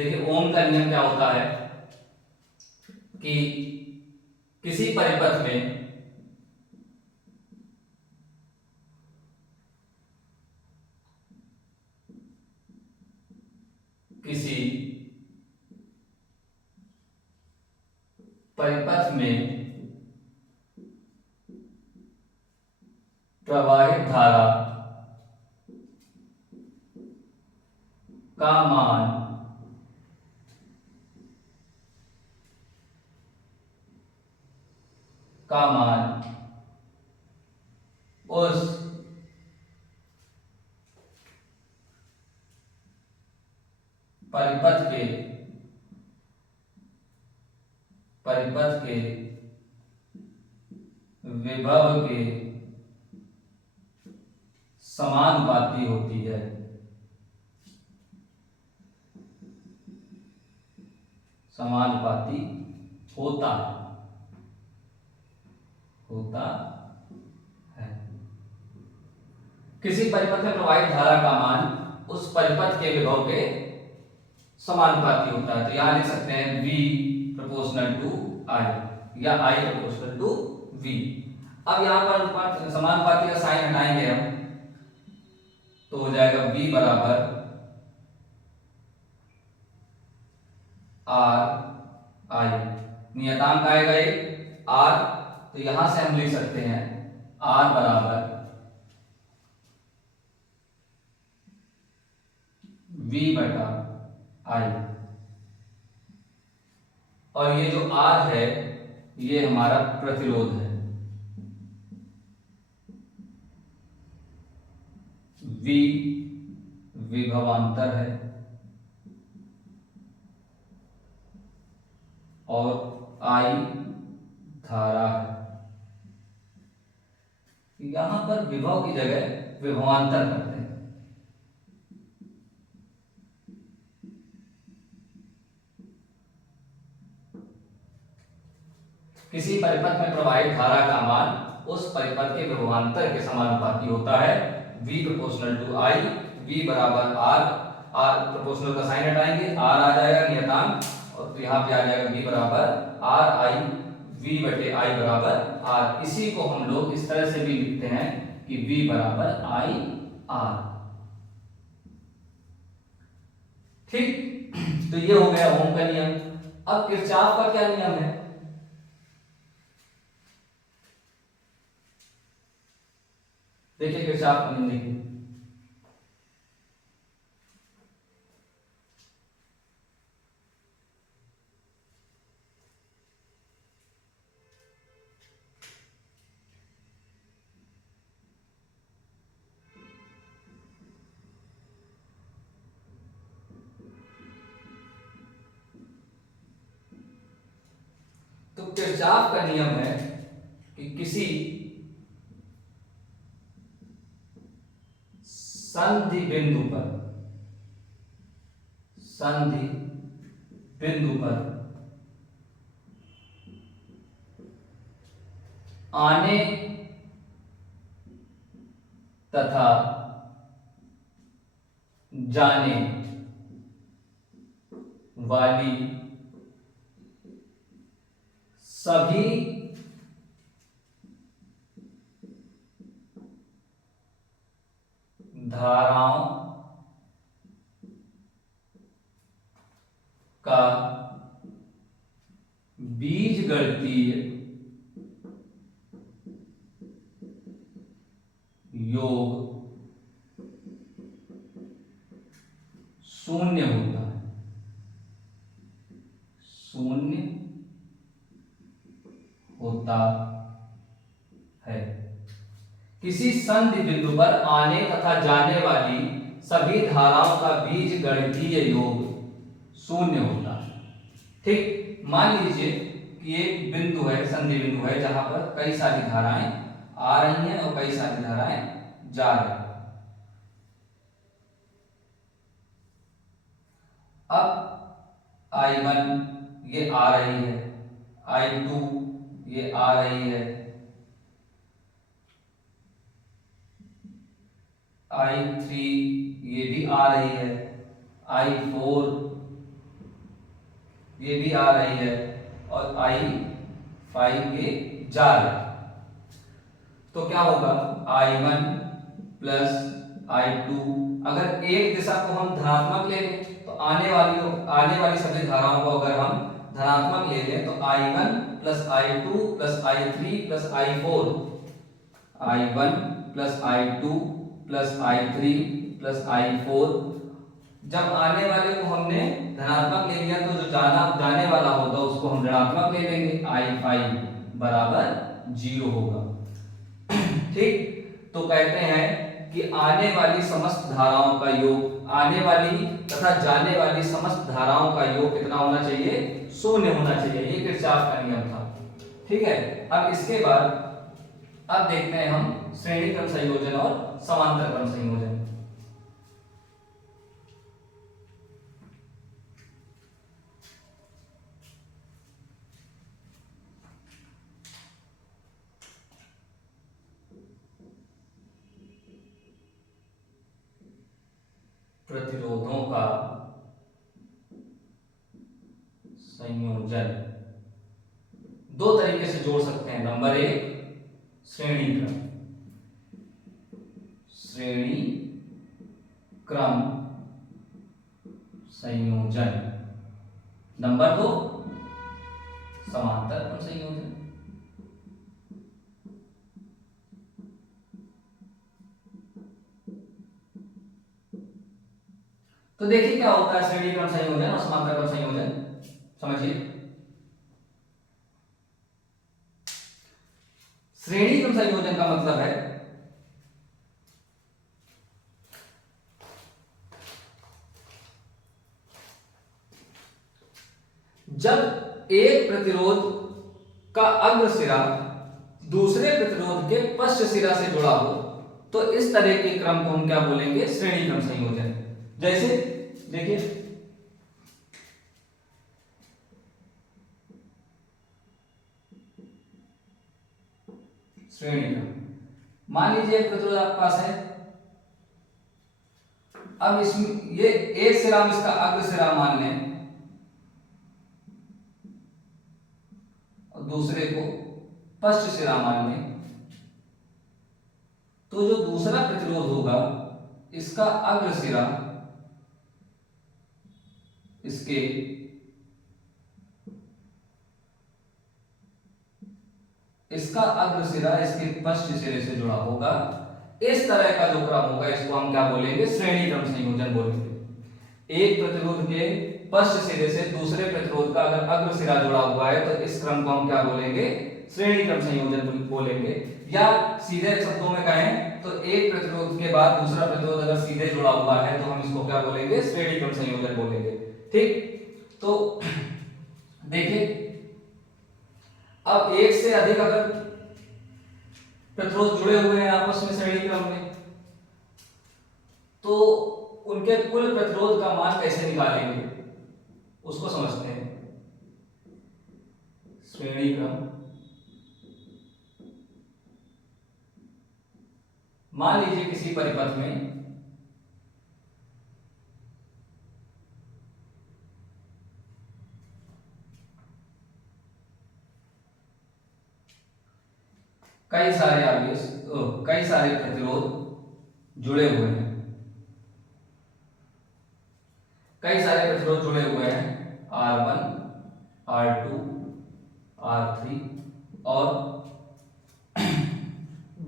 देखिए ओम का नियम क्या होता है कि किसी परिपथ में किसी परिपथ में प्रवाहित धारा का मान उस परिपथ के विभव के समानुपाती होती है। समानुपाती होता है। किसी परिपथ में प्रवाहित धारा का मान उस परिपथ के विभव के समानुपाती होता है। तो यहां लिख सकते हैं V प्रोपोर्शनल टू I या I प्रोपोर्शनल टू V। अब यहां पर समानुपाती का साइन हटाएंगे हम, तो हो जाएगा V बराबर R I। नियतांक आएगा एक R, तो यहां से हम लिख सकते हैं R बराबर V बटा I। और ये जो R है ये हमारा प्रतिरोध है। V विभवांतर है और I धारा है। यहां पर विभव की जगह विभवांतर करते हैं। किसी परिपथ में प्रवाहित धारा का मान उस परिपथ के विभवांतर के समानुपाती होता है। V proportional to I, V बराबर R। R प्रोपोर्शनल का साइन हटाएंगे, R आ जाएगा नियतांक, और तो यहाँ पे आ जाएगा V बराबर R I, V बटे I बराबर R। इसी को हम लोग इस तरह से भी लिखते हैं कि V बराबर I R। ठीक, तो ये हो गया ओम का नियम। अब किरचॉफ का क्या नियम है? देखिए किरचॉफ का नियम देखिए, तो किरचॉफ का नियम है कि किसी संधि बिंदु पर आने तथा जाने वाली सभी धाराओं का बीजगणितीय योग शून्य होता है। शून्य होता है। किसी संधि बिंदु पर आने तथा जाने वाली सभी धाराओं का बीजगणितीय योग शून्य होता है। ठीक, मान लीजिए कि एक बिंदु है, संधि बिंदु है, जहां पर कई सारी धाराएं आ रही हैं और कई सारी धाराएं जा रही हैं। अब I1 ये आ रही है, I2 ये आ रही है, I3 ये भी आ रही है, I4 ये भी आ रही है, और I5 ये जा रहा है। तो क्या होगा, I1 प्लस I2, अगर एक दिशा को हम धनात्मक ले लें तो आने वाली सभी धाराओं को अगर हम धनात्मक ले लें तो I1 plus I2 plus I3 plus I4, I1 plus I2 plus I3 plus I4, जब आने वाले को हमने धनात्मक ले लिया तो जो जाने वाला होगा उसको हम ऋणात्मक ले लेंगे, I5 बराबर 0 होगा। ठीक, तो कहते हैं कि आने वाली समस्त धाराओं का योग, आने वाली तथा जाने वाली समस्त धाराओं का योग कितना होना चाहिए, 0 होना चाहिए। ये किरचॉफ का नियम था। ठीक है, अब इसके बाद अब देखते हैं हम श्रेणी क्रम संयोजन और समांतर क्रम संयोजन। प्रतिरोधों का संयोजन दो तरीके से जोड़ सकते हैं। नंबर 1 श्रेणी क्रम संयोजन, नंबर 2 समांतर क्रम संयोजन। तो देखिए क्या होता है श्रेणी क्रम संयोजन और समांतर क्रम संयोजन, समझिए। श्रेणी क्रम संयोजन का मतलब है जब एक प्रतिरोध का अग्र सिरा दूसरे प्रतिरोध के पश्च सिरा से जुड़ा हो तो इस तरह के क्रम को हम क्या बोलेंगे, श्रेणी क्रम संयोजन। जैसे देखिए श्रेणी क्रम, मान लीजिए एक प्रतिरोध आपके पास है, अब इसमें ये एक सिरा में इसका अग्र सिरा मान लें और दूसरे को पश्च सिरा मान लें, तो जो दूसरा प्रतिरोध होगा इसका अग्र सिरा इसके पश्च सिरे से जुड़ा होगा। इस तरह का जो क्रम होगा इसको हम क्या बोलेंगे, श्रेणी क्रम संयोजन बोलेंगे। एक प्रतिरोध के पश्च सिरे से दूसरे प्रतिरोध का अगर अग्र सिरा जुड़ा हुआ है तो इस क्रम को हम क्या बोलेंगे, श्रेणी क्रम संयोजन बोलेंगे। या सीधे शब्दों में कहें तो एक प्रतिरोध के बाद दूसरा प्रतिरोध अगर सीधे जुड़ा हुआ है तो हम इसको क्या बोलेंगे, श्रेणी क्रम संयोजन बोलेंगे। ठीक, तो देखिए अब एक से अधिक अगर प्रतिरोध जुड़े हुए हैं आपस में श्रेणी क्रम में, तो उनके कुल प्रतिरोध का मान कैसे निकालेंगे उसको समझते हैं। श्रेणी क्रम, मान लीजिए किसी परिपथ में कई सारे आवेश, कई सारे प्रतिरोध जुड़े हुए हैं, कई सारे प्रतिरोध जुड़े हुए हैं, R1, R2, R3 और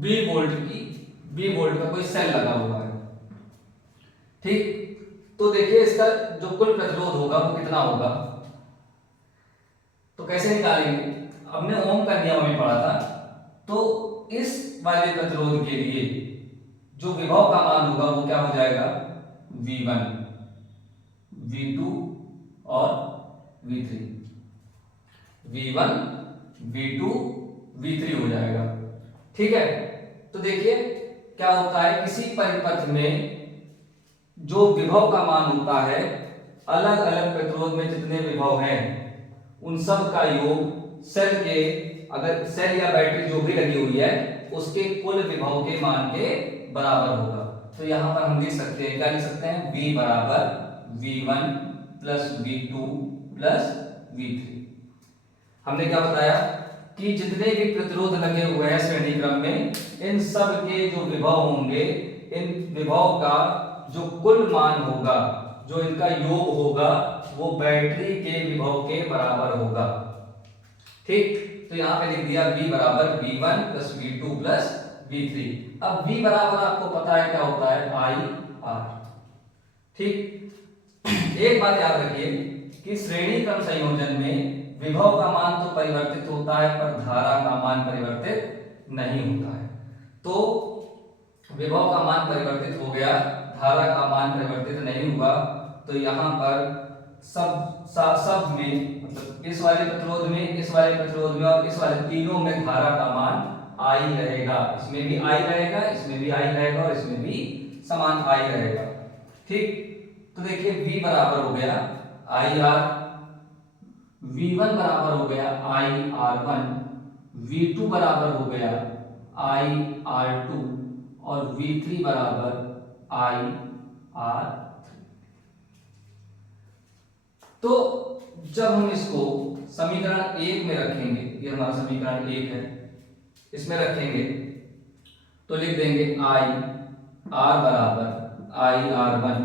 B वोल्ट का कोई सेल लगा हुआ है। ठीक, तो देखिए इसका जो कुल प्रतिरोध होगा वो कितना होगा, तो कैसे निकालेंगे, हमने ओम का नियम में पढ़ा था। तो इस वाले प्रतिरोध के लिए जो विभव का मान होगा वो क्या हो जाएगा, V1, V2 और V3, V1, V2, V3 हो जाएगा। ठीक है, तो देखिए क्या होता है, किसी परिपथ में जो विभव का मान होता है, अलग अलग प्रतिरोध में जितने विभव हैं उन सब का योग सेल के, अगर सेल या बैटरी जो भी लगी हुई है उसके कुल विभव के मान के बराबर होगा। तो यहां पर हम लिख सकते हैं, क्या लिख सकते हैं, V बराबर V1 plus V2 plus V3। हमने क्या बताया कि जितने भी प्रतिरोध लगे हुए हैं श्रेणी क्रम में, इन सब के जो विभव होंगे, इन विभव का जो कुल मान होगा, जो इनका योग होगा, वो बैटरी के विभव के बराबर होगा। ठीक, तो यहां पे लिख दिया V बराबर V1 plus V2 plus V3। अब V बराबर आपको पता है क्या होता है, IR। ठीक, एक बात याद रखिए कि श्रेणी क्रम संयोजन में विभव का मान तो परिवर्तित होता है पर धारा का मान परिवर्तित नहीं होता है। तो विभव का मान परिवर्तित हो गया, धारा का मान परिवर्तित नहीं हुआ, तो यहाँ पर सब में, मतलब इस वाले प्रतिरोध में, इस वाले प्रतिरोध में और इस वाले तीनों में धारा का मान I रहेगा। इसमें भी I रहेगा, इसमें भी I रहेगा और इसमें भी समान I रहेगा। ठीक, तो देखिए V बराबर हो गया IR, V1 बराबर हो गया IR1, V2 बराबर हो गया IR2 और V3 बराबर IR3। तो जब हम इसको समीकरण 1 में रखेंगे, ये हमारा समीकरण 1 है, इसमें रखेंगे तो लिख देंगे I R बराबर IR1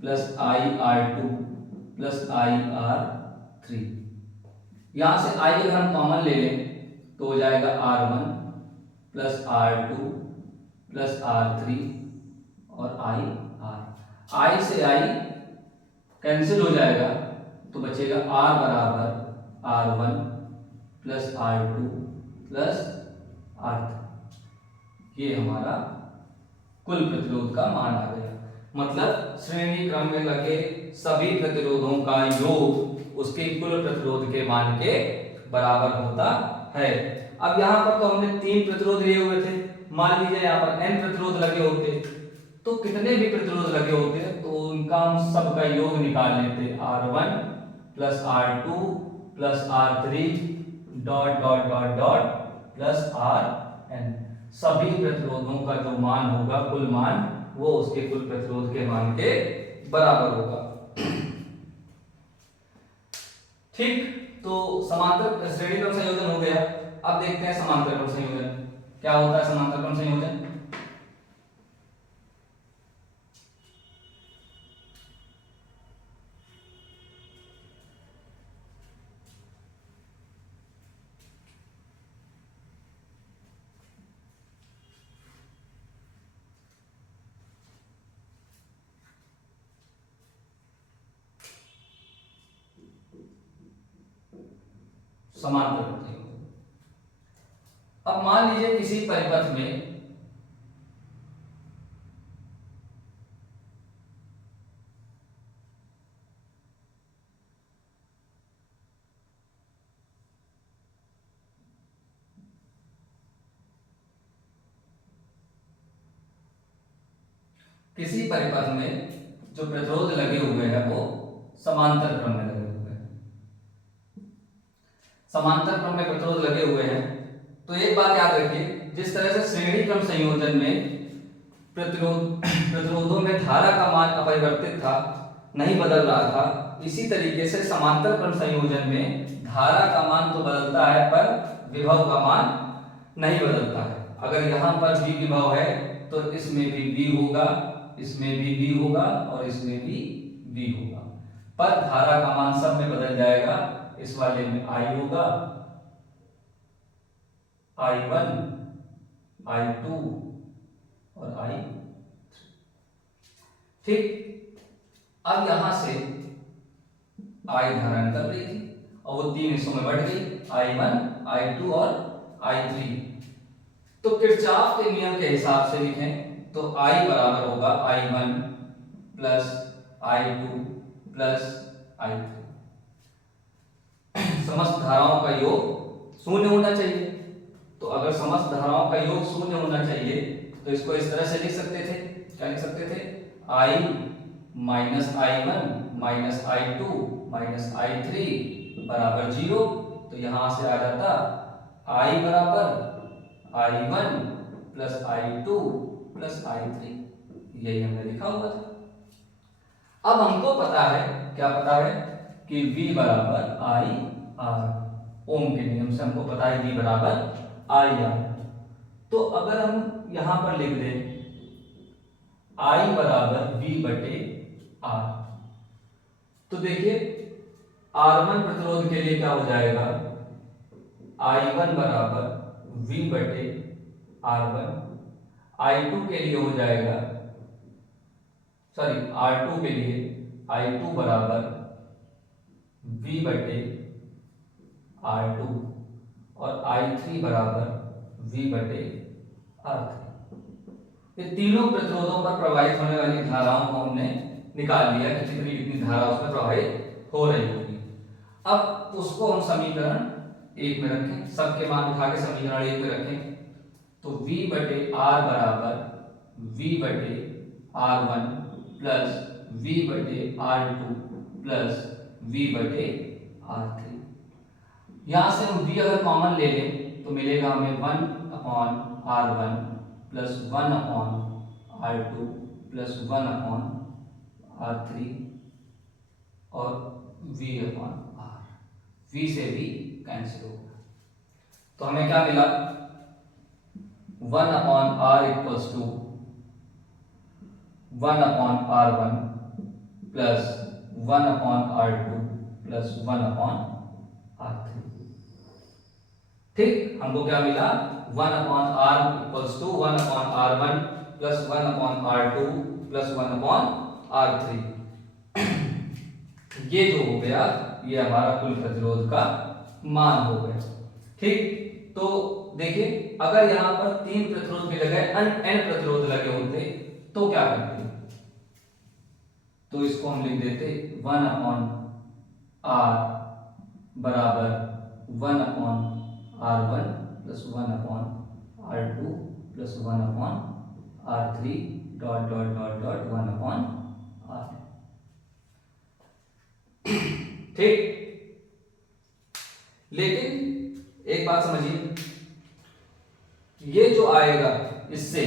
plus IR2 plus IR3। यहां से I अगर हम कॉमन ले लें तो हो जाएगा R1 plus R2 plus R3 और I से I कैंसिल हो जाएगा तो बचेगा R बराबर R1 plus R2 plus R3। ये हमारा कुल प्रतिरोध का मान आ गया। मतलब श्रेणी क्रम में लगे सभी प्रतिरोधों का योग उसके कुल प्रतिरोध के मान के बराबर होता है। अब यहाँ पर तो हमने 3 प्रतिरोध लिए हुए थे, मान लीजिए यहाँ पर n प्रतिरोध लगे होते तो कितने भी प्रतिरोध लगे होते तो उनका हम सबका योग निकाल लेते, R1 plus R2 plus R3 dot dot dot dot plus Rn। सभी प्रतिरोधों का जो मान होगा, कुल मान, वो उसके कुल प्रतिरोध के मान के बराबर होगा। ठीक, तो समांतर श्रेणी क्रम संयोजन हो गया। अब देखते हैं समांतर क्रम संयोजन क्या होता है। समांतर क्रम संयोजन समांतर क्रम संयोजन। अब मान लीजिए किसी परिपथ में जो प्रतिरोध लगे हुए हैं वो समांतर क्रम में लगे हुए हैं। समांतर क्रम में प्रतिरोध लगे हुए हैं तो एक बात याद रखिए, जिस तरह से श्रेणी क्रम संयोजन में प्रतिरोधों में धारा का मान अपरिवर्तित था, नहीं बदल रहा था, इसी तरीके से समांतर क्रम संयोजन में धारा का मान तो बदलता है पर विभव का मान नहीं बदलता है। अगर यहाँ पर V विभव है तो इसमें भी V होगा, इसमें भी V होगा और इसमें भी V होगा, पर धारा का मान सब में बदल जाएगा। इस वाले में I होगा, I1, I2 और I। ठीक, अब यहां से I धारा निकल रही थी और वो 3 हिस्सों में बढ़ गई, I1, I2 और I3। तो किरचॉफ के नियम के हिसाब से लिखें तो I बराबर होगा I1 plus I2 plus I3। समस्त धाराओं का योग शून्य होना चाहिए, तो अगर समस्त धाराओं का योग शून्य होना चाहिए तो इसको इस तरह से लिख सकते थे। क्या लिख सकते थे? I minus I1 minus I2 minus I3 बराबर 0। तो यहां से आ जाता I बराबर I1 plus I2 plus I3। यही हमने लिखा हुआ था। अब हमको पता है, क्या पता है कि V बराबर आई आर, ओम के नियम से हमको पता है V बराबर आई आर। तो अगर हम यहां पर लिख दें I बराबर V बटे R, तो देखिए R1 प्रतिरोध के लिए क्या हो जाएगा, I1 बराबर V बटे R1, I2 के लिए हो जाएगा, सॉरी R2 के लिए I2 बराबर V बटे R2 और I3 बराबर V बटे R3। ये तीनों प्रतिरोधों पर प्रवाहित होने वाली धाराओं को हमने निकाल लिया कि कितनी कितनी धारा उसमें प्रवाहित हो रही होगी। अब उसको हम समीकरण 1 में रखें, सबके मान उठा के समीकरण 1 में रखें, तो V बटे R बराबर V बटे R1 प्लस V बटे R2 प्लस V बटे R3। यहां से हम V अगर कॉमन ले लें तो मिलेगा हमें 1/R1 plus 1/R2 plus 1/R3 और V/R। V से V कैंसिल होगा, तो हमें क्या मिला, 1/R equals to 1/R1 plus 1/R2 plus 1/R3। ठीक, हमको क्या मिला, 1/R equals to 1/R1 plus 1/R2 plus 1/R3। ये जो हो गया ये हमारा कुल प्रतिरोध का मान हो गया। ठीक, तो देखिए अगर यहां पर 3 प्रतिरोध की जगह n प्रतिरोध लगे होते तो क्या करते, तो इसको हम लिख देते 1/R बराबर 1/R1 plus 1/R2 plus 1/R3 dot dot dot dot 1/R। ठीक, लेकिन एक बात समझिए, ये जो आएगा इससे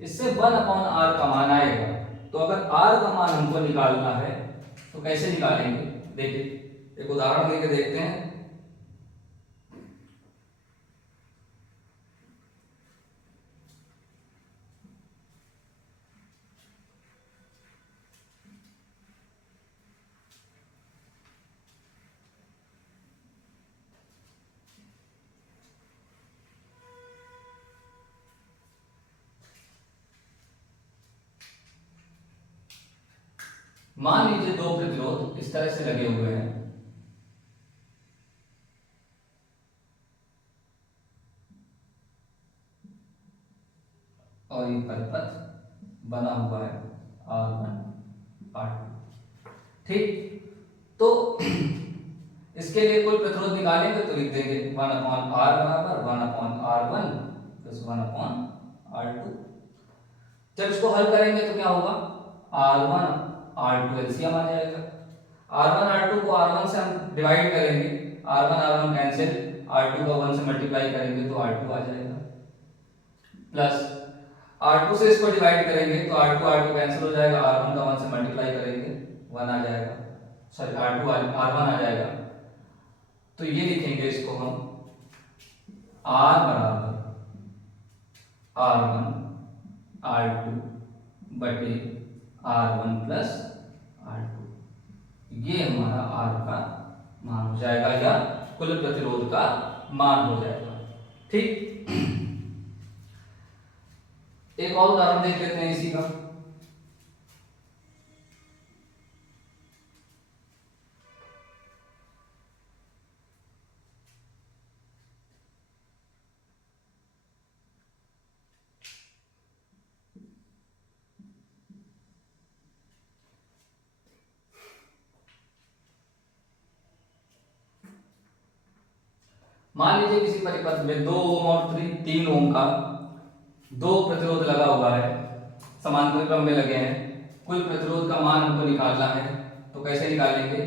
1/R का मान आएगा, तो अगर R का मान हमको निकालना है तो कैसे निकालेंगे, देखिए एक उदाहरण लेके देखते हैं। मान लीजिए 2 प्रतिरोध इस तरह से लगे हुए हैं, और ये परिपथ बना हुआ है R1 R2। ठीक, तो इसके लिए कुल प्रतिरोध निकालेंगे तो लिख देंगे 1/R बराबर 1/R1 प्लस 1/R2। जब इसको हल करेंगे तो क्या होगा, R1 R2 एलसीएम आ जाएगा, R1 R2 को R1 से हम डिवाइड करेंगे, R1 R1 कैंसिल, R2 का 1 से मल्टीप्लाई करेंगे तो R2 आ जाएगा, प्लस R2 से इसको डिवाइड करेंगे तो R2 R2 कैंसिल हो जाएगा, R1 का 1 से मल्टीप्लाई करेंगे 1 आ जाएगा, सॉरी R1 आ जाएगा। तो ये लिखेंगे इसको हम R बराबर R1 R2 बटे R1 प्लस R2, ये हमारा R का मान हो जाएगा या कुल प्रतिरोध का मान हो जाएगा। ठीक, एक और उदाहरण देख लेते हैं इसी का। मान लीजिए किसी परिपथ में 2 ओम और 3 ओम का 2 प्रतिरोध लगा हुआ है, समांतर क्रम में लगे हैं, कुल प्रतिरोध का मान हमको निकालना है, तो कैसे निकालेंगे,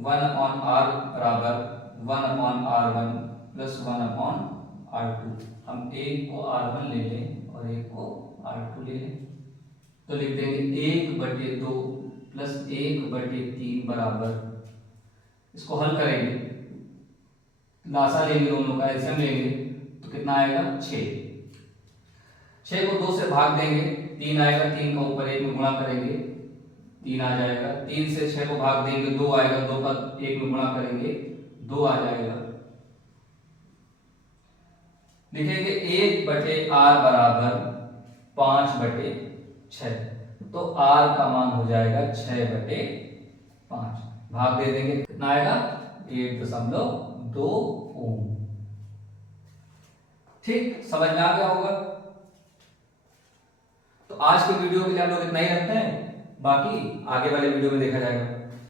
1/R बराबर 1/R1 प्लस 1/R2। हम एक को R1 ले लें और एक को R2 ले लें, तो लिख देंगे 1/2 प्लस 1/3 बराबर इसको हल करेंगे, लासा लेंगे, दोनों का एलसीएम लेंगे तो कितना आएगा 6। 6 को 2 से भाग देंगे 3 आएगा, 3 का ऊपर 1 में गुणा करेंगे 3 आ जाएगा, 3 से 6 को भाग देंगे 2 आएगा, 2 का 1 में गुणा करेंगे 2 आ जाएगा। लिखेंगे 1/r बराबर 5/6, तो r का मान हो जाएगा 6/5, भाग दे देंगे कितना आएगा 1.2 ओम। ठीक, समझ में आ गया होगा। तो आज के वीडियो के लिए हम लोग इतना ही रखते हैं, बाकी आगे वाले वीडियो में देखा जाएगा।